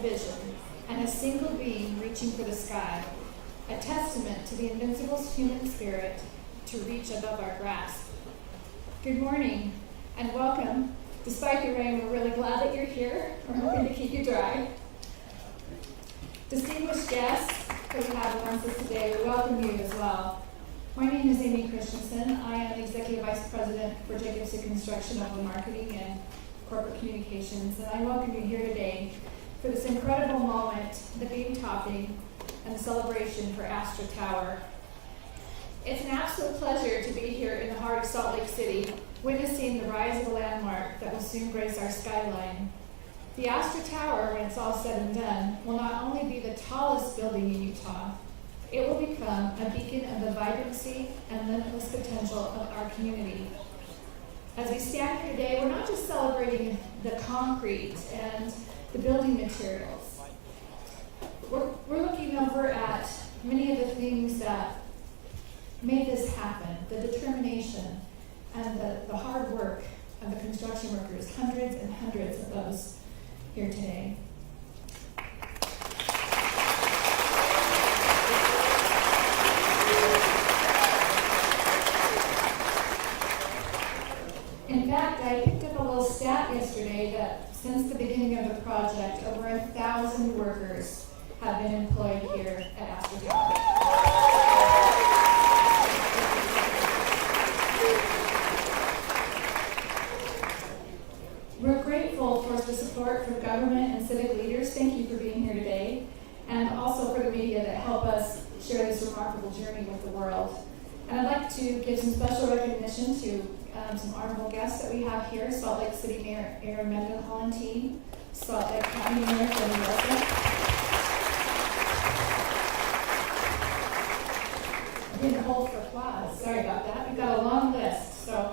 vision and a single beam reaching for the sky, a testament to the invincible human spirit to reach above our grasp. Good morning and welcome. Despite the rain, we're really glad that you're here. We're hoping to keep you dry. Distinguished guests that we have amongst us today, we welcome you as well. My name is Amy Christensen. I am Executive Vice President for Jacobson Construction of Marketing and Corporate Communications, and I welcome you here today for this incredible moment, the beam topping and the celebration for Astra Tower. It's an absolute pleasure to be here in the heart of Salt Lake City, witnessing the rise of a landmark that will soon grace our skyline. The Astra Tower, when it's all said and done, will not only be the tallest building in Utah, it will become a beacon of the vibrancy and limitless potential of our community. As we stand here today, we're not just celebrating the concrete and the building materials. We're looking over at many of the things that made this happen, the determination and the hard work of the construction workers, hundreds and hundreds of those here today. In fact, I picked up a little stat yesterday that since the beginning of the project, over 1,000 workers have been employed here at Astra Tower. We're grateful for the support from government and civic leaders. Thank you for being here today, and also for the media that help us share this remarkable journey with the world. And I'd like to give some special recognition to some honorable guests that we have here: Salt Lake City Mayor Aaron Mendenhall and team, Salt Lake County Mayor Jenny Wilson. I didn't hold for applause. Sorry about that. We've got a long list. So,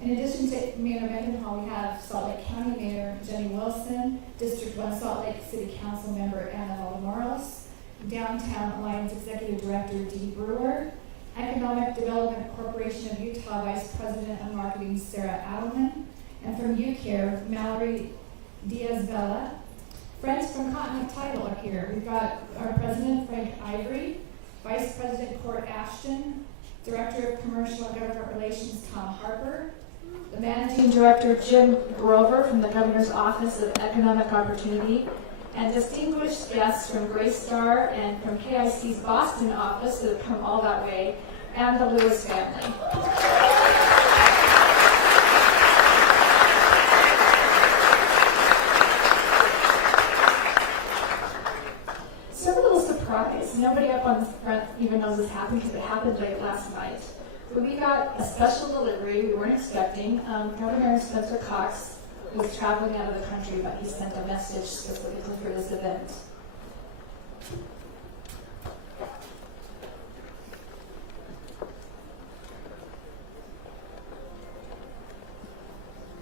in addition to Mayor Mendenhall, we have Salt Lake County Mayor Jenny Wilson, District 1 Salt Lake City Council Member Anna Valdemoros, Downtown Alliance Executive Director Dee Brewer, Economic Development Corporation of Utah Vice President of Marketing Sarah Adelman, and from UCARE, Mallory Diaz-Vela. Friends from Continent Title are here. We've got our President Frank Ivory, Vice President Court Ashton, Director of Commercial and Government Relations Tom Harper, the Managing Director Jim Grover from the Governor's Office of Economic Opportunity, and distinguished guests from Greystar and from KIC's Boston office that have come all that way, and the Lewis family. So a little surprise. Nobody up on the front even knows this happened because it happened late last night. But we got a special delivery we weren't expecting. Governor Spencer Cox was traveling out of the country, but he sent a message specifically for this event.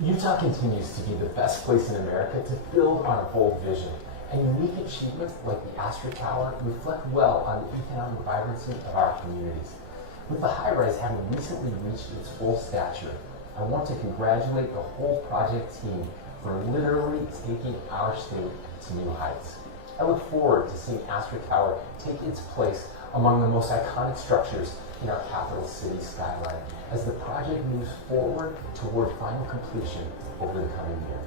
Utah continues to be the best place in America to build on a bold vision, and unique achievements like the Astra Tower reflect well on the economic vibrancy of our communities. With the high-rise having recently reached its full stature, I want to congratulate the whole project team for literally taking our state to new heights. I look forward to seeing Astra Tower take its place among the most iconic structures in our capital city skyline as the project moves forward toward final completion over the coming year.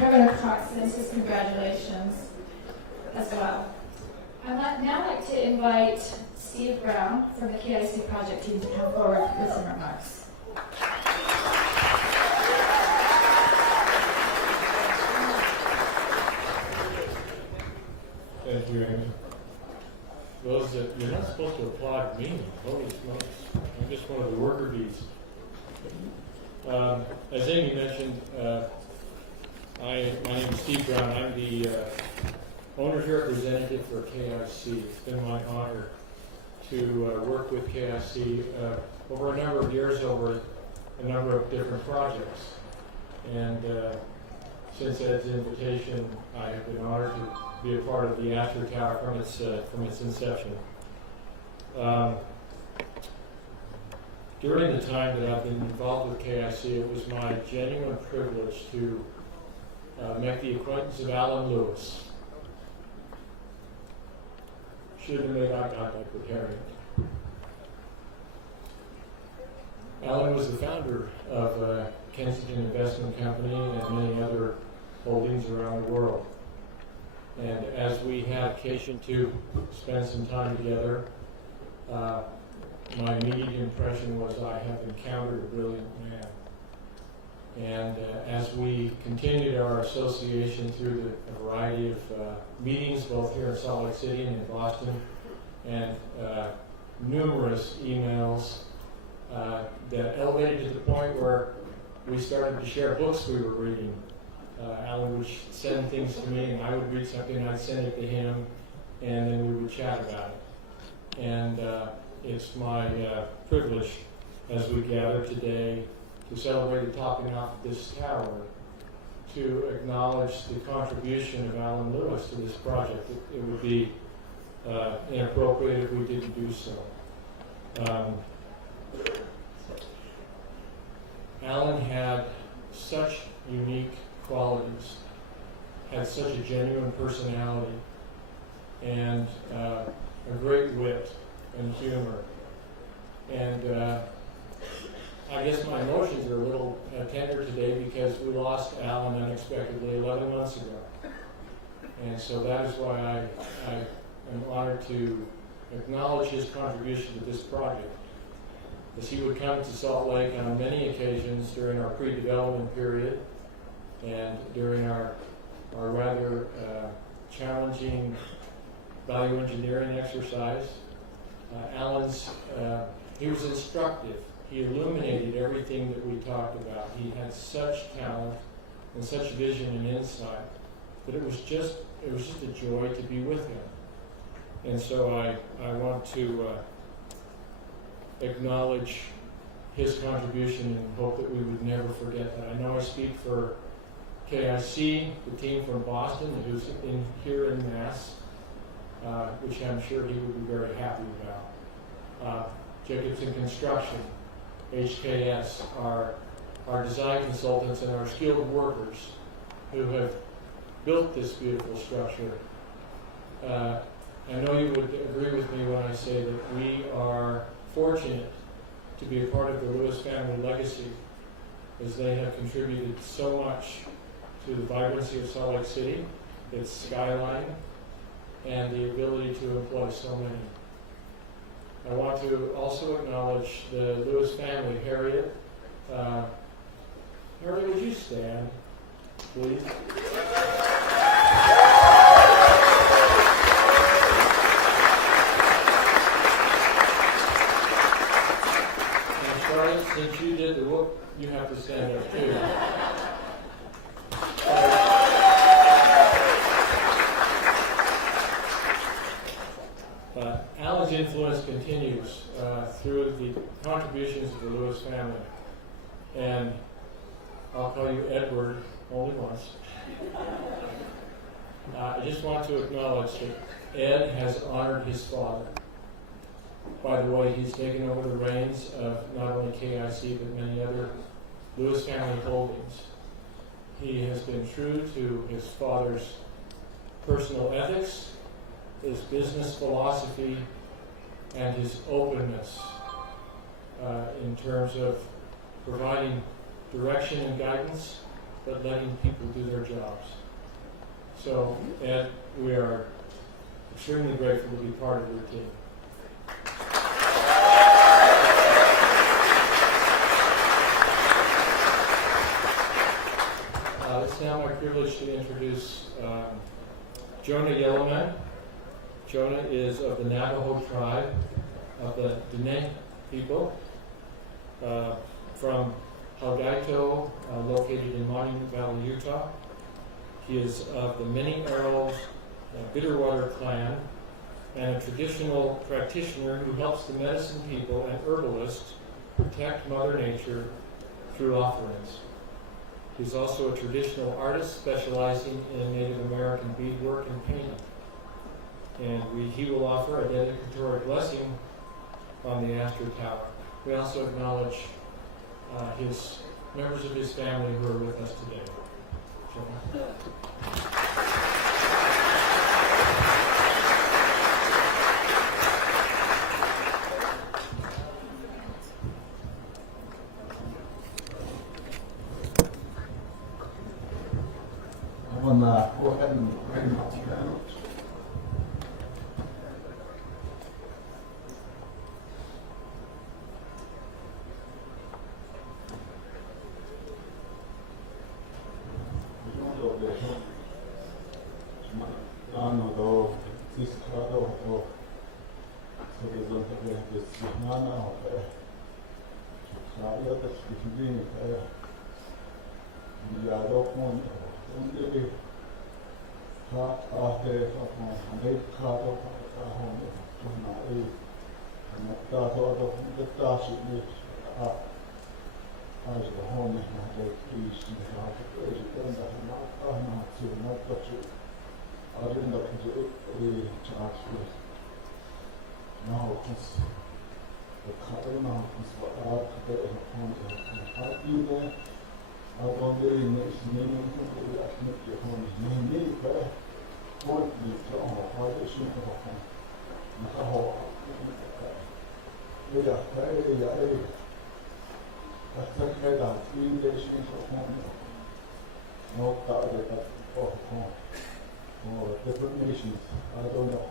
Governor Cox sends his congratulations as well. I'd now like to invite Steve Brown from the KIC project team to come forward with some remarks. Thank you, Amy. You're not supposed to applaud me. Holy smokes. I'm just one of the worker bees. As Amy mentioned, my name is Steve Brown. I'm the owner's representative for KIC. It's been my honor to work with KIC over a number of years over a number of different projects. And since Ed's invitation, I have been honored to be a part of the Astra Tower from its inception. during the time that I've been involved with KIC, it was my genuine privilege to make the acquaintance of Alan Lewis. Should have made eye contact with Harriet. Alan was the founder of Kensington Investment Company and many other holdings around the world. And as we had occasion to spend some time together, my immediate impression was I have encountered a brilliant man. And as we continued our association through a variety of meetings, both here in Salt Lake City and in Boston, and numerous emails that elevated to the point where we started to share books we were reading. Alan would send things to me, and I would read something, and I'd send it to him, and then we would chat about it. And it's my privilege as we gather today to celebrate the topping off of this tower to acknowledge the contribution of Alan Lewis to this project. It would be inappropriate if we didn't do so. Alan had such unique qualities, had such a genuine personality, and a great wit and humor. And I guess my emotions are a little tender today because we lost Alan unexpectedly 11 months ago. And so that is why I am honored to acknowledge his contribution to this project. As he would come to Salt Lake on many occasions during our pre-development period and during our rather challenging value engineering exercise, he was instructive. He illuminated everything that we talked about. He had such talent and such vision and insight that it was just a joy to be with him. And so I want to acknowledge his contribution and hope that we would never forget that. I know I speak for KIC, the team from Boston, who's here in Mass, which I'm sure he would be very happy about. Jacobson Construction, HKS, our design consultants and our skilled workers who have built this beautiful structure. I know you would agree with me when I say that we are fortunate to be a part of the Lewis family legacy, as they have contributed so much to the vibrancy of Salt Lake City, its skyline, and the ability to employ so many. I want to also acknowledge the Lewis family. Harriet, would you stand, please? And Charlotte, since you did the whoop, you have to stand up too. Alan's influence continues through the contributions of the Lewis family. And I'll call you Edward only once. I just want to acknowledge that Ed has honored his father. By the way, he's taken over the reins of not only KIC but many other Lewis family holdings. He has been true to his father's personal ethics, his business philosophy, and his openness in terms of providing direction and guidance, but letting people do their jobs. So, Ed, we are extremely grateful to be part of your team. It's now my privilege to introduce Jonah Yellowman. Jonah is of the Navajo tribe of the Diné people from Halgaito, located in Monument Valley, Utah. He is of the Many Arrows Bitterwater clan and a traditional practitioner who helps the medicine people and herbalists protect Mother Nature through offerings. He's also a traditional artist specializing in Native American beadwork and painting. And he will offer a dedicatory blessing on the Astra Tower. We also acknowledge his members of his family who are with us today. I want to go ahead and bring up the panels. Different nations. I don't know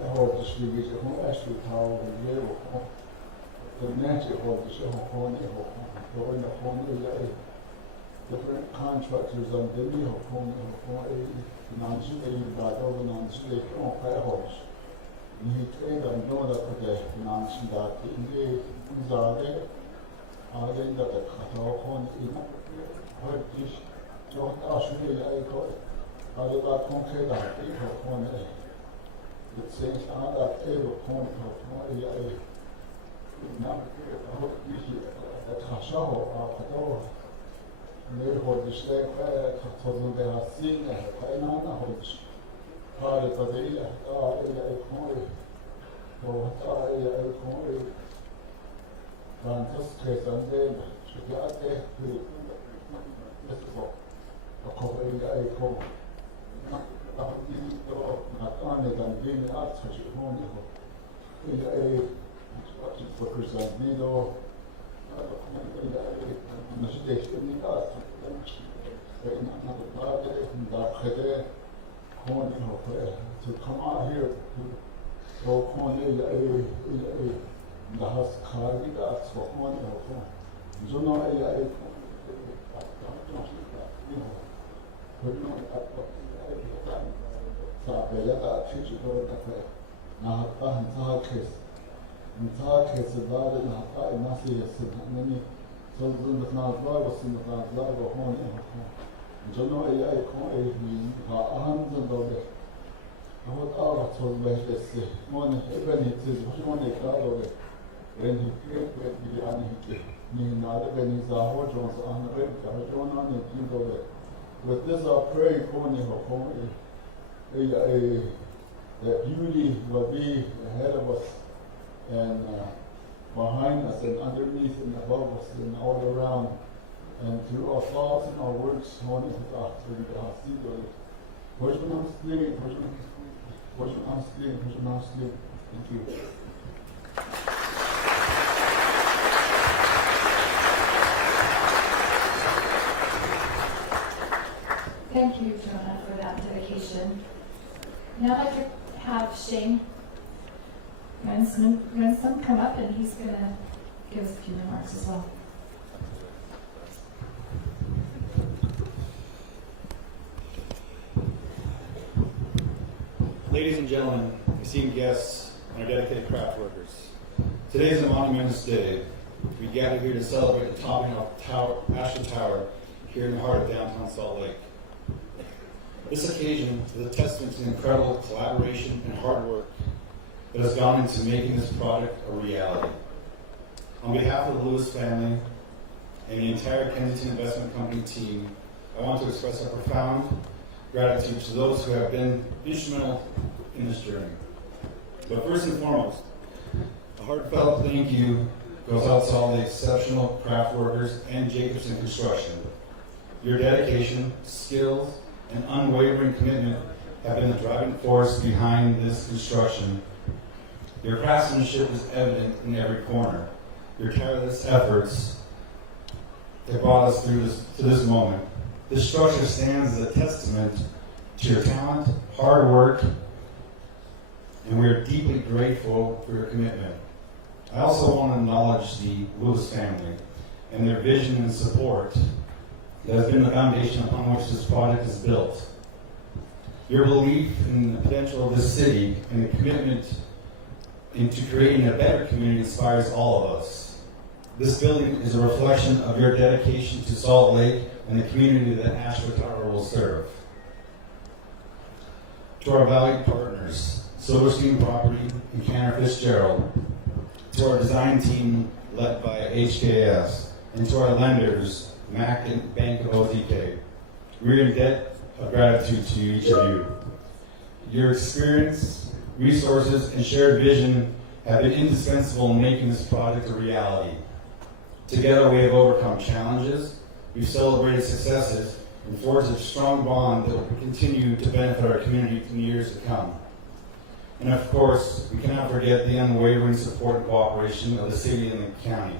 I hope this will get a Astra Tower and level. The natural hope is a home, going to home, different contractors on the new home, non-state, but over non-state, on fire homes. You trade and know that the non-state, the Zade, are they that the Kato home in her dish, don't ask me, I got it. I got concrete on the home. It says, I got able point of now, I hope you see that Hashaho, therefore, the state told they are seeing that I know which part of the Francis and then she got there to a couple not only than being arts, which is only represent Nido, station art, another party, to come out here to go corner the house car with arts for one with this our prayer that beauty will be ahead of us and behind us and underneath and above us and all around and through our thoughts and our words thank you. Thank you, Jonah, for that dedication. Now I'd like to have Shane Ransom come up, and he's going to give us a few remarks as well. Ladies and gentlemen, esteemed guests, and our dedicated craft workers, today is a monumentous day. We gather here to celebrate the topping of Astra Tower here in the heart of downtown Salt Lake. This occasion is a testament to the incredible collaboration and hard work that has gone into making this project a reality. On behalf of the Lewis family and the entire Kensington Investment Company team, I want to express a profound gratitude to those who have been instrumental in this journey. But first and foremost, a heartfelt thank you goes out to all the exceptional craft workers and Jacobson Construction. Your dedication, skills, and unwavering commitment have been the driving force behind this construction. Your craftsmanship is evident in every corner. Your tireless efforts have brought us through to this moment. This structure stands as a testament to your talent, hard work, and we are deeply grateful for your commitment. I also want to acknowledge the Lewis family and their vision and support that has been the foundation upon which this project is built. Your belief in the potential of this city and the commitment into creating a better community inspires all of us. This building is a reflection of your dedication to Salt Lake and the community that Astra Tower will serve. To our valued partners, Silverstein Property and Cantor Fitzgerald, to our design team led by HKS, and to our lenders, MAC and Bank of OTK. We're in debt of gratitude to each of you. Your experience, resources, and shared vision have been indispensable in making this project a reality. Together we have overcome challenges, we've celebrated successes, and forged a strong bond that will continue to benefit our community in the years to come. And of course, we cannot forget the unwavering support and cooperation of the city and the county.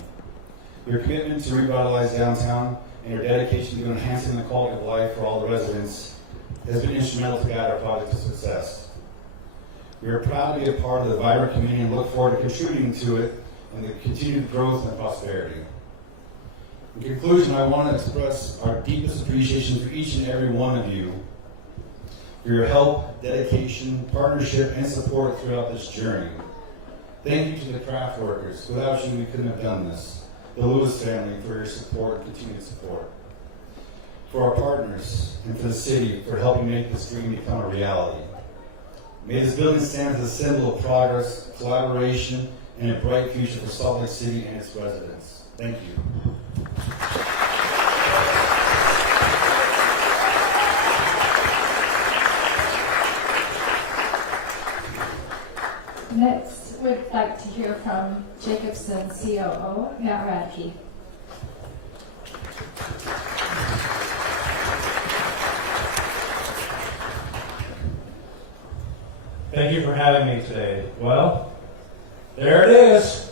Your commitment to revitalize downtown and your dedication to enhancing the quality of life for all the residents has been instrumental to guide our project to success. We are proud to be a part of the vibrant community and look forward to contributing to it and the continued growth and prosperity. In conclusion, I want to express our deepest appreciation for each and every one of you for your help, dedication, partnership, and support throughout this journey. Thank you to the craft workers. Without you, we couldn't have done this. The Lewis family for your support and continued support. For our partners and for the city for helping make this dream become a reality. May this building stand as a symbol of progress, collaboration, and a bright future for Salt Lake City and its residents. Thank you. Next, we'd like to hear from Jacobson COO, Matt Radke. Thank you for having me today. Well, there it is.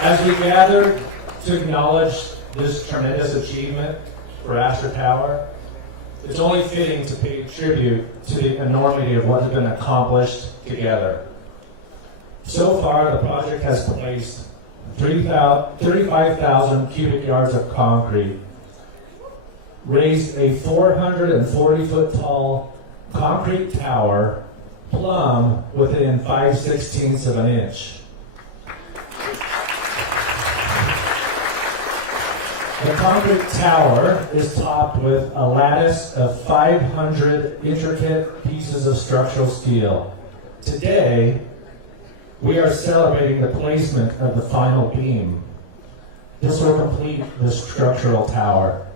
As we gather to acknowledge this tremendous achievement for Astra Tower, it's only fitting to pay tribute to the enormity of what has been accomplished together. So far, the project has placed 35,000 cubic yards of concrete, raised a 440-foot tall concrete tower plumb within 5/16 of an inch. The concrete tower is topped with a lattice of 500 intricate pieces of structural steel. Today, we are celebrating the placement of the final beam. This will complete the structural tower.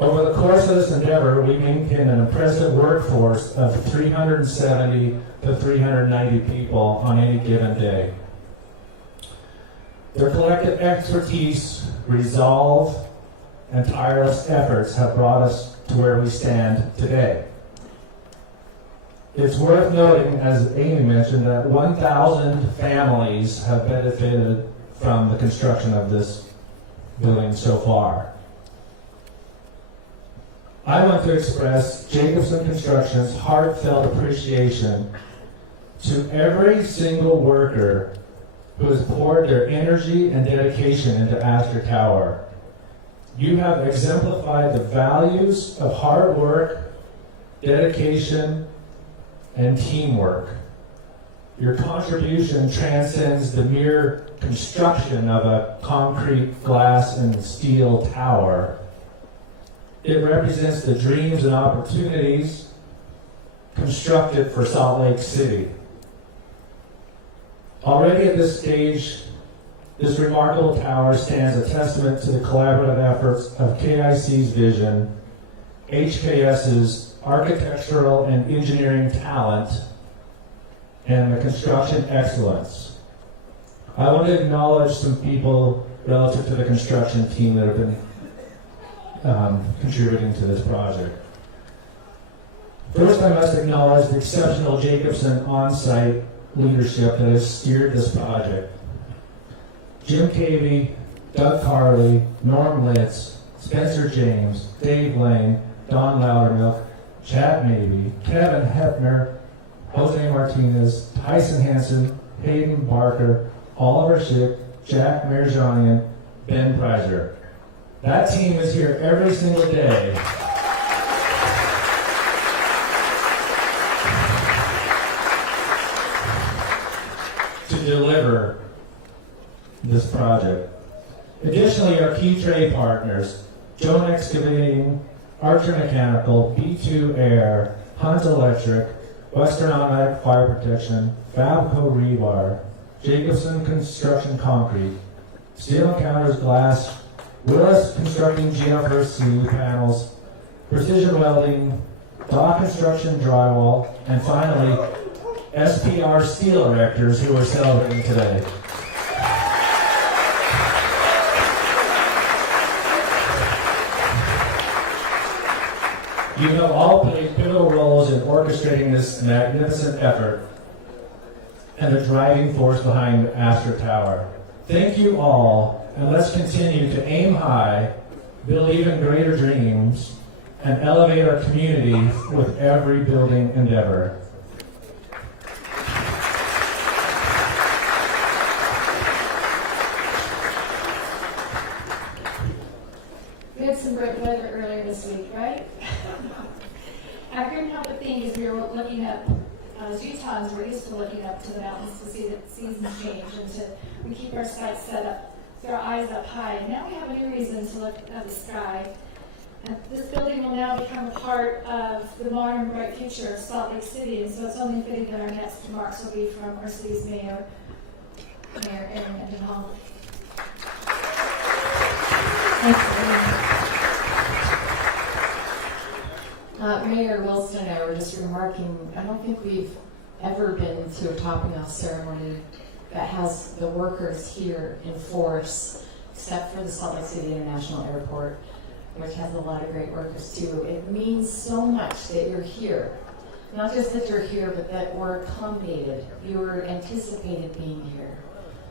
Over the course of this endeavor, we maintain an impressive workforce of 370 to 390 people on any given day. Their collective expertise, resolve, and tireless efforts have brought us to where we stand today. It's worth noting, as Amy mentioned, that 1,000 families have benefited from the construction of this building so far. I want to express Jacobson Construction's heartfelt appreciation to every single worker who has poured their energy and dedication into Astra Tower. You have exemplified the values of hard work, dedication, and teamwork. Your contribution transcends the mere construction of a concrete, glass, and steel tower. It represents the dreams and opportunities constructed for Salt Lake City. Already at this stage, this remarkable tower stands a testament to the collaborative efforts of KIC's vision, HKS's architectural and engineering talent, and the construction excellence. I want to acknowledge some people relative to the construction team that have been contributing to this project. First, I must acknowledge the exceptional Jacobson on-site leadership that has steered this project. Jim Cavey, Doug Carley, Norm Litz, Spencer James, Dave Lane, Don Loudermilk, Chad Mabey, Kevin Hepner, Jose Martinez, Tyson Hansen, Hayden Barker, Oliver Schick, Jack Merjanian, Ben Preiser. That team is here every single day to deliver this project. Additionally, our key trade partners, Joan Excavating, Archer Mechanical, B2 Air, Hunt Electric, Western Automatic Fire Protection, Fabco Rebar, Jacobson Construction Concrete, Steel Encounters Glass, Willis Constructing GFRC Panels, Precision Welding, Dock Construction Drywall, and finally, SPR Steel Erectors, who are celebrating today. You have all played pivotal roles in orchestrating this magnificent effort and the driving force behind Astra Tower. Thank you all, and let's continue to aim high, build even greater dreams, and elevate our community with every building endeavor. We had some great weather earlier this week, right? I couldn't help but think as we were looking up, as Utahns, we're used to looking up to the mountains to see the seasons change, and we keep our sights set up, with our eyes up high. And now we have a new reason to look at the sky. And this building will now become a part of the modern, bright future of Salt Lake City, and so it's only fitting that our next remarks will be from our city's mayor, Aaron Mendenhall. Mayor Wilson and I were just remarking, I don't think we've ever been to a topping off ceremony that has the workers here in force, except for the Salt Lake City International Airport, which has a lot of great workers too. It means so much that you're here. Not just that you're here, but that we're accommodated. You were anticipated being here.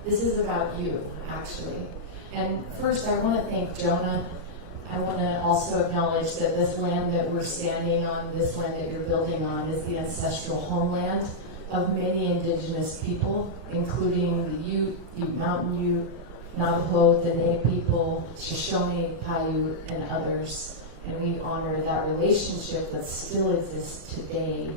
This is about you, actually. And first, I want to thank Jonah. I want to also acknowledge that this land that we're standing on, this land that you're building on, is the ancestral homeland of many indigenous people, including the Ute, Mountain Ute, Navajo, Dene people, Shoshone, Paiute, and others. And we honor that relationship that still exists today.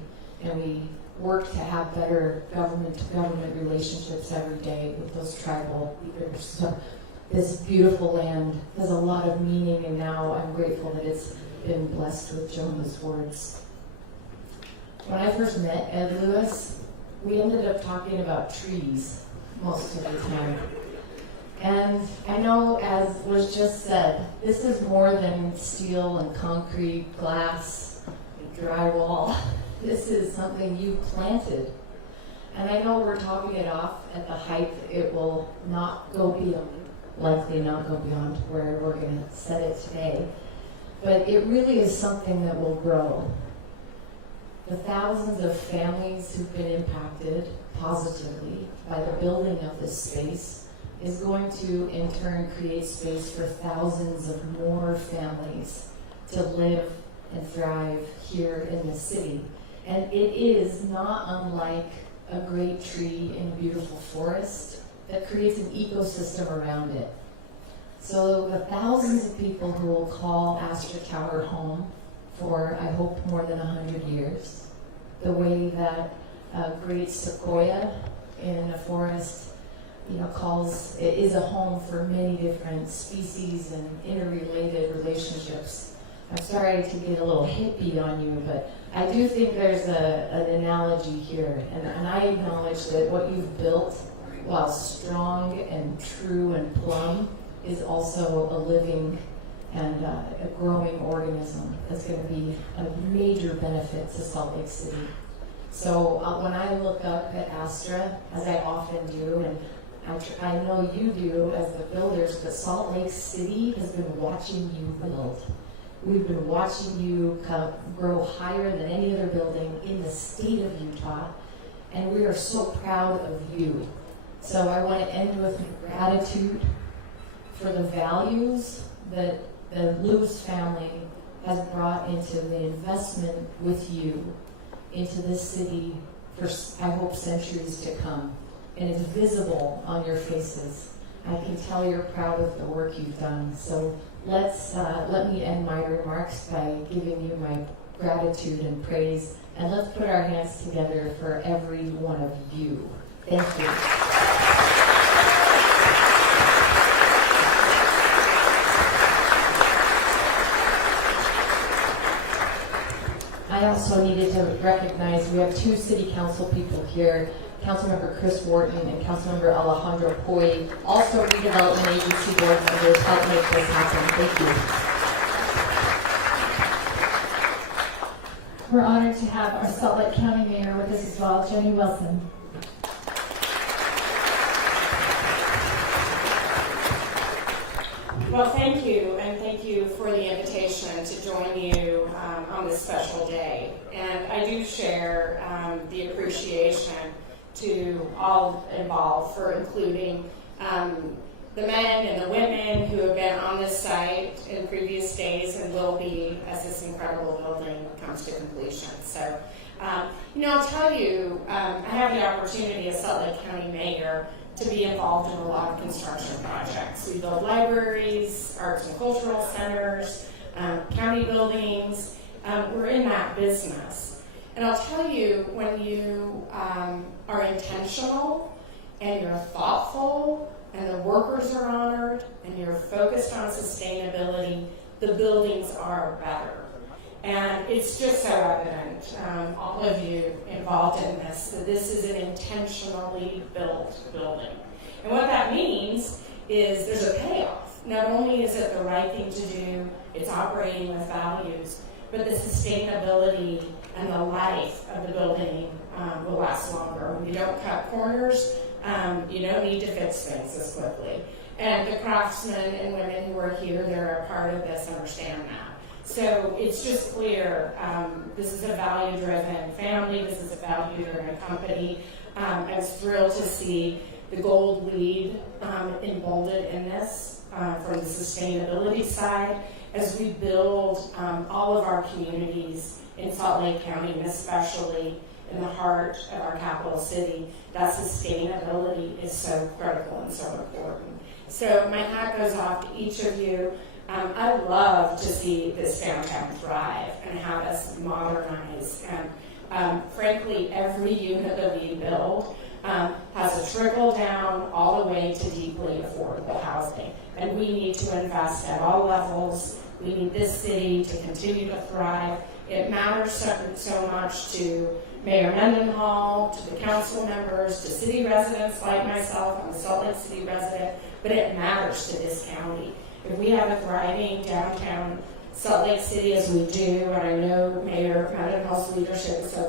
And we work to have better government-to-government relationships every day with those tribal leaders. So this beautiful land has a lot of meaning, and now I'm grateful that it's been blessed with Jonah's words. When I first met Ed Lewis, we ended up talking about trees most of the time. And I know, as was just said, this is more than steel and concrete, glass, and drywall. This is something you planted. And I know we're topping it off at the height it will not go beyond. Likely not go beyond where we're going to set it today. But it really is something that will grow. The thousands of families who've been impacted positively by the building of this space is going to, in turn, create space for thousands of more families to live and thrive here in the city. And it is not unlike a great tree in a beautiful forest that creates an ecosystem around it. So the thousands of people who will call Astra Tower home for, I hope, more than 100 years, the way that a great sequoia in a forest, it is a home for many different species and interrelated relationships. I'm sorry to get a little hippie on you, but I do think there's an analogy here, and I acknowledge that what you've built, while strong and true and plumb, is also a living and a growing organism that's going to be a major benefit to Salt Lake City. So when I look up at Astra, as I often do, and I know you do as the builders, but Salt Lake City has been watching you build. We've been watching you grow higher than any other building in the state of Utah, and we are so proud of you. So I want to end with gratitude for the values that the Lewis family has brought into the investment with you into this city for, I hope, centuries to come. And it's visible on your faces. I can tell you're proud of the work you've done. So let me end my remarks by giving you my gratitude and praise. And let's put our hands together for every one of you. Thank you. I also needed to recognize we have two city council people here, Councilmember Chris Wharton and Councilmember Alejandro Puy, also redevelopment agency board members, help make this happen. Thank you. We're honored to have our Salt Lake County Mayor with us as well, Jenny Wilson. Well, thank you, and thank you for the invitation to join you on this special day. And I do share the appreciation to all involved for including the men and the women who have been on this site in previous days and will be as this incredible building comes to completion. So, I'll tell you, I have the opportunity as Salt Lake County Mayor to be involved in a lot of construction projects. We build libraries, arts and cultural centers, county buildings. We're in that business. And I'll tell you, when you are intentional and you're thoughtful and the workers are honored and you're focused on sustainability, the buildings are better. And it's just so evident, all of you involved in this, that this is an intentionally built building. And what that means is there's a payoff. Not only is it the right thing to do, it's operating with values, but the sustainability and the life of the building will last longer. When you don't cut corners, you don't need to fix things as quickly. And the craftsmen and women who are here, they're a part of this, understand that. So it's just clear, this is a value-driven family, this is a value-driven company. I was thrilled to see the gold lead emboldened in this from the sustainability side as we build all of our communities in Salt Lake County, and especially in the heart of our capital city. That sustainability is so critical and so important. So my hat goes off to each of you. I love to see this downtown thrive and have us modernize. And frankly, every unit that we build has a trickle down all the way to deeply affordable housing. And we need to invest at all levels. We need this city to continue to thrive. It matters so much to Mayor Mendenhall, to the council members, to city residents like myself. I'm a Salt Lake City resident, but it matters to this county. If we have a thriving downtown Salt Lake City as we do, and I know Mayor Mendenhall's leadership is so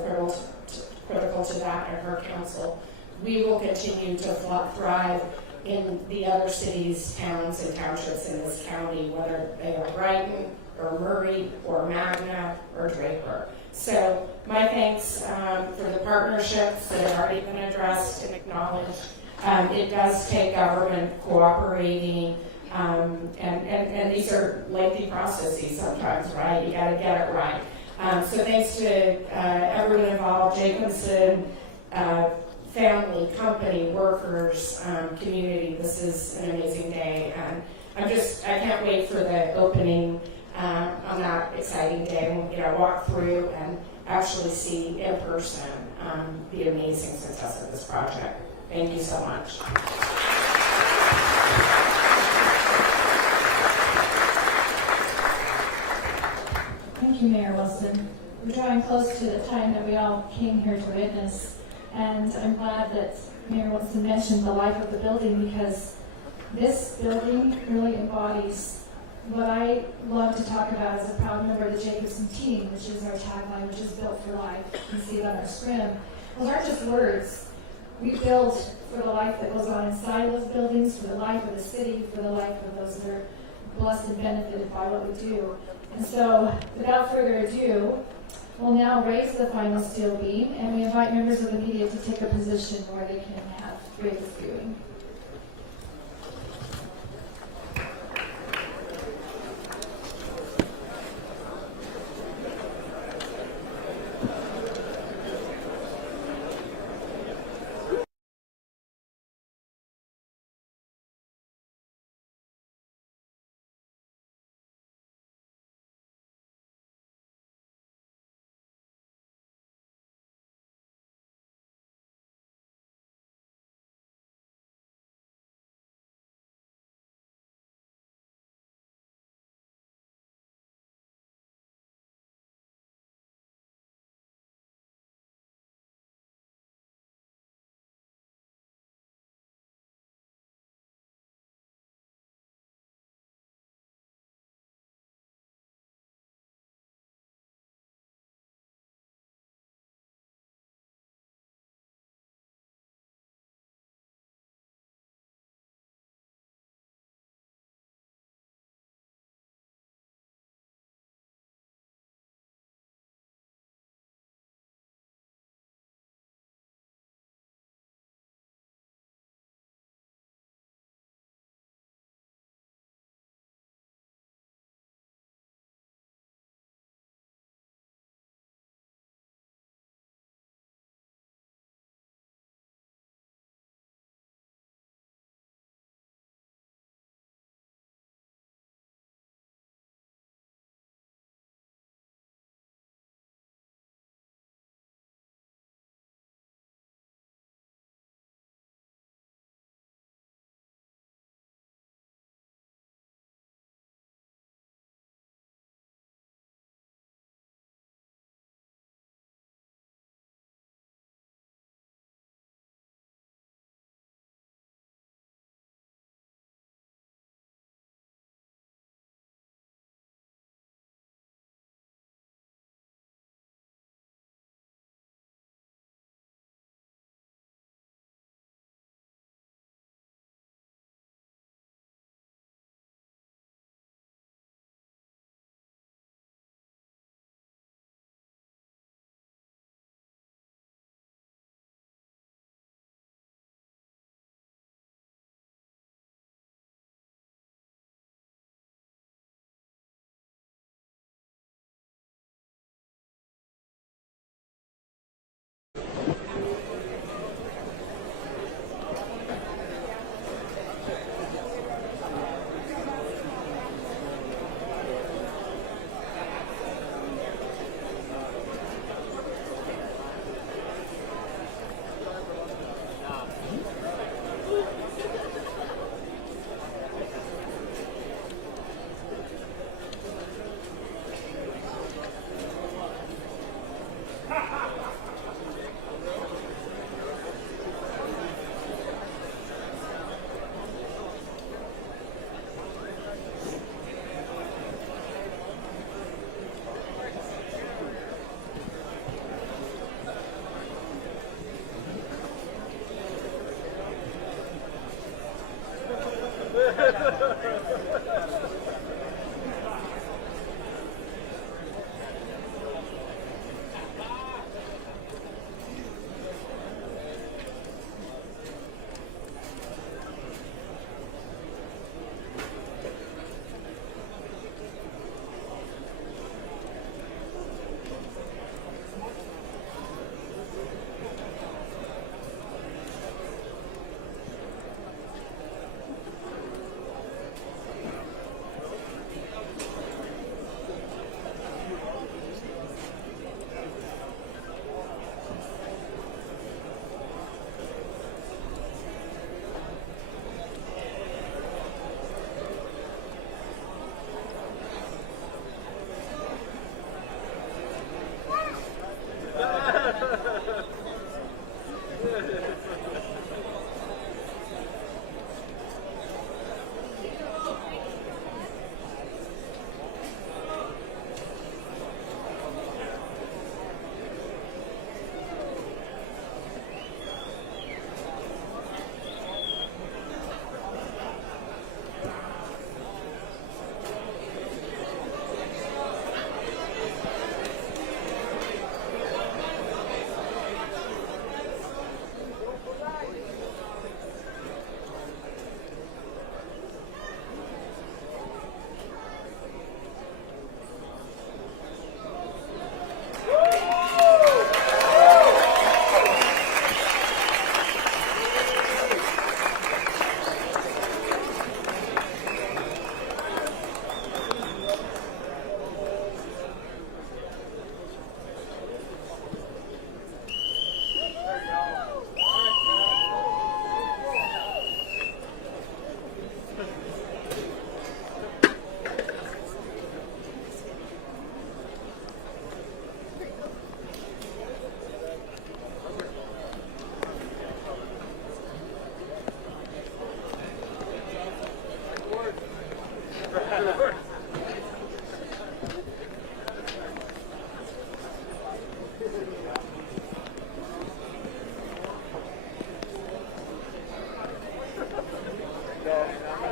critical to that and her council, we will continue to thrive in the other cities, towns, and townships in this county, whether they are Brighton or Murray or Magna or Draper. So my thanks for the partnerships that have already been addressed and acknowledged. It does take government cooperating, and these are lengthy processes sometimes, right? You got to get it right. So thanks to everyone involved, Jacobson, family, company, workers, community. This is an amazing day, and I can't wait for the opening on that exciting day when we get to walk through and actually see in person the amazing success of this project. Thank you so much. Thank you, Mayor Wilson. We're drawing close to the time that we all came here to witness, and I'm glad that Mayor Wilson mentioned the life of the building, because this building really embodies what I love to talk about as a proud member of the Jacobson team, which is our tagline, which is built for life. You can see it on our scrim. Those aren't just words. We build for the life that goes on inside of those buildings, for the life of the city, for the life of those that are blessed and benefited by what we do. And so, without further ado, we'll now raise the final steel beam, and we invite members of the media to take a position where they can have greatest viewing.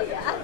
Yeah.